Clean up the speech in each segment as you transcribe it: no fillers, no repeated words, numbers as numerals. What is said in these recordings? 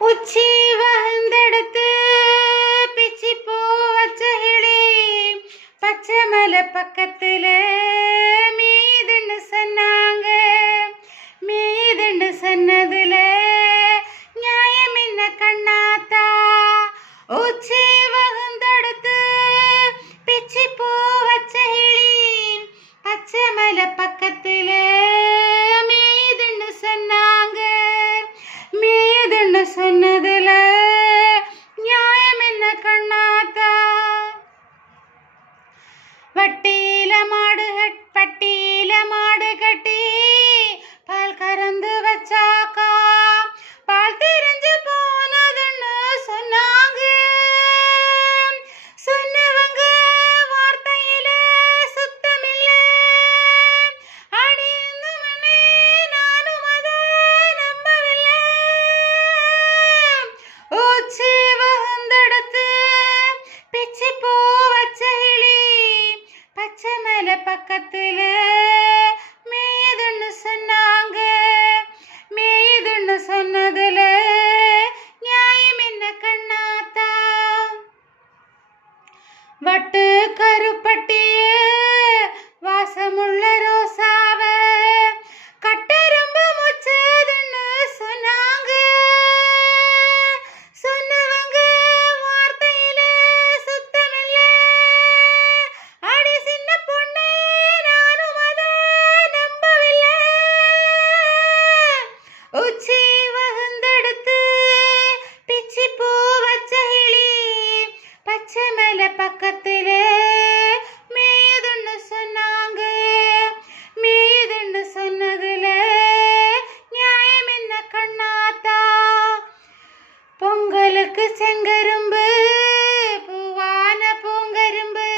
உச்சி வந்தெடுத்து பிச்சி பூ வச்ச கிளி பச்சை மலை பக்கத்துல மீதுன்னு சொன்னாங்க. மீதுன்னு சொன்னதுல நியாயம் என்ன கண்ணாத்தா? உச்சி வந்தெடுத்து பிச்சி பூ வச்ச கிளி பச்சை மலை பக்கத்துல மீதுன்னு சொன்னாங்க. மீதுன்னு சொன்னதுல நியாயம் என்ன கண்ணாத்தா? வட்டியில பட்டியில மாடு கட்டி பால் கறந்து வச்சாக்கா பால் தெரிஞ்சு போனதுன்னு சொன்னாங்க. சொன்னவங்க வார்த்தையில சுத்தமில்ல. அடிந்து நானும் அதை நம்பவில்லை. உச்சி வந்தெடுத்து பிச்சி பூ வச்ச கிளி பச்சை மலை பக்கத்துல மீதுன்னு சொன்னாங்க. மீதுன்னு சொன்னதுல நியாயம் என்ன கண்ணாத்தா? வட்டு கருப்பட்டிய வாசமுள்ள ரோசாவ கட்டெரும்பு முச்சதுன்னு சொன்னாங்க. சொன்னவங்க வார்த்தையில சுத்தமில்ல. அடி சின்ன பொண்ணு நானும் அதை நம்பவில்லை. உச்சி வந்தெடுத்து பிச்சி பூ வச்ச கிளி பச்சை மலை பக்கத்துல மீதுன்னு சொன்னாங்க. மீதுன்னு சொன்னதுல நியாயம் என்ன கண்ணாத்தா? பொங்கலுக்கு செங்கரும்பு பூவான பூங்கரும்பு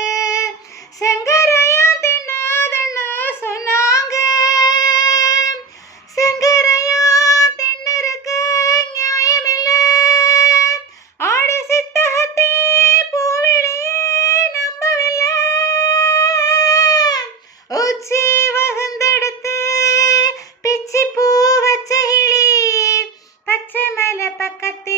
செங்கரையா தின்னாதுன்னு சொன்னாங்க. செங்கரையா தின்னிருக்கு நியாயம் இல்ல. ஆடி சித்தகத்தி பூவிழியே நம்பவில்லை. உச்சி வந்தெடுத்து பிச்சி பூ வச்ச கிளி பச்சை மலை பக்கத்தில்